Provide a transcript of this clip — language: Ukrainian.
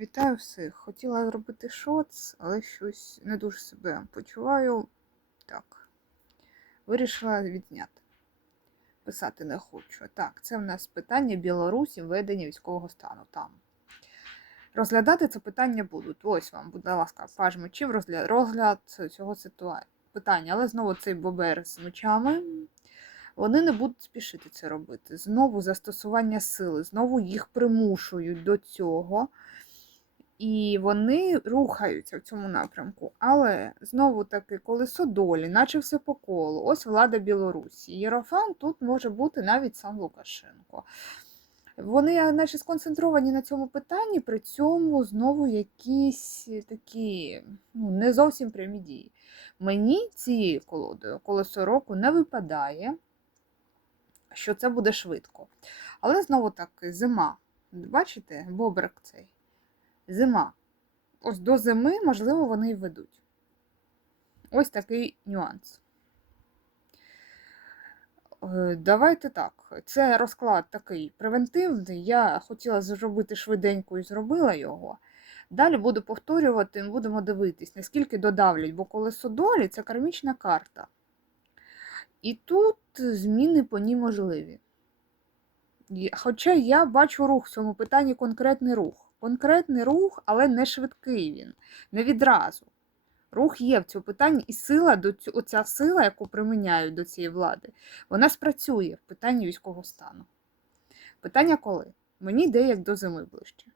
Вітаю всіх. Хотіла зробити шоц, але щось не дуже себе почуваю. Так. Вирішила відзняти. Писати не хочу. Так, це в нас питання Білорусі введення військового стану там. Розглядати це питання будуть. Ось вам, будь ласка, паж мечів, розгляд, розгляд цього ситуа... питання. Але знову цей бобер з мечами. Вони не будуть спішити це робити. Знову застосування сили, знову їх примушують до цього. І вони рухаються в цьому напрямку. Але знову таки колесо долі, наче все по колу. Ось влада Білорусі. Єрофан тут може бути навіть сам Лукашенко. Вони, наче, сконцентровані на цьому питанні, при цьому знову якісь такі ну, не зовсім прямі дії. Мені цією колодою колесо року не випадає, що це буде швидко. Але знову таки зима. Бачите, бобрик цей зима. Ось до зими, можливо, вони й ведуть. Ось такий нюанс. Е, Давайте так. Це розклад такий превентивний. Я хотіла зробити швиденько і зробила його. Далі буду повторювати, будемо дивитись, наскільки додавлять, бо колесо долі це кармічна карта. І тут зміни по ній можливі. Хоча я бачу рух в цьому питанні конкретний рух. Конкретний рух, але не швидкий він, не відразу. Рух є в цьому питанні, і сила до цю, оця сила, яку приміняють до цієї влади, вона спрацює в питанні військового стану. Питання коли? Мені йде як до зими ближче.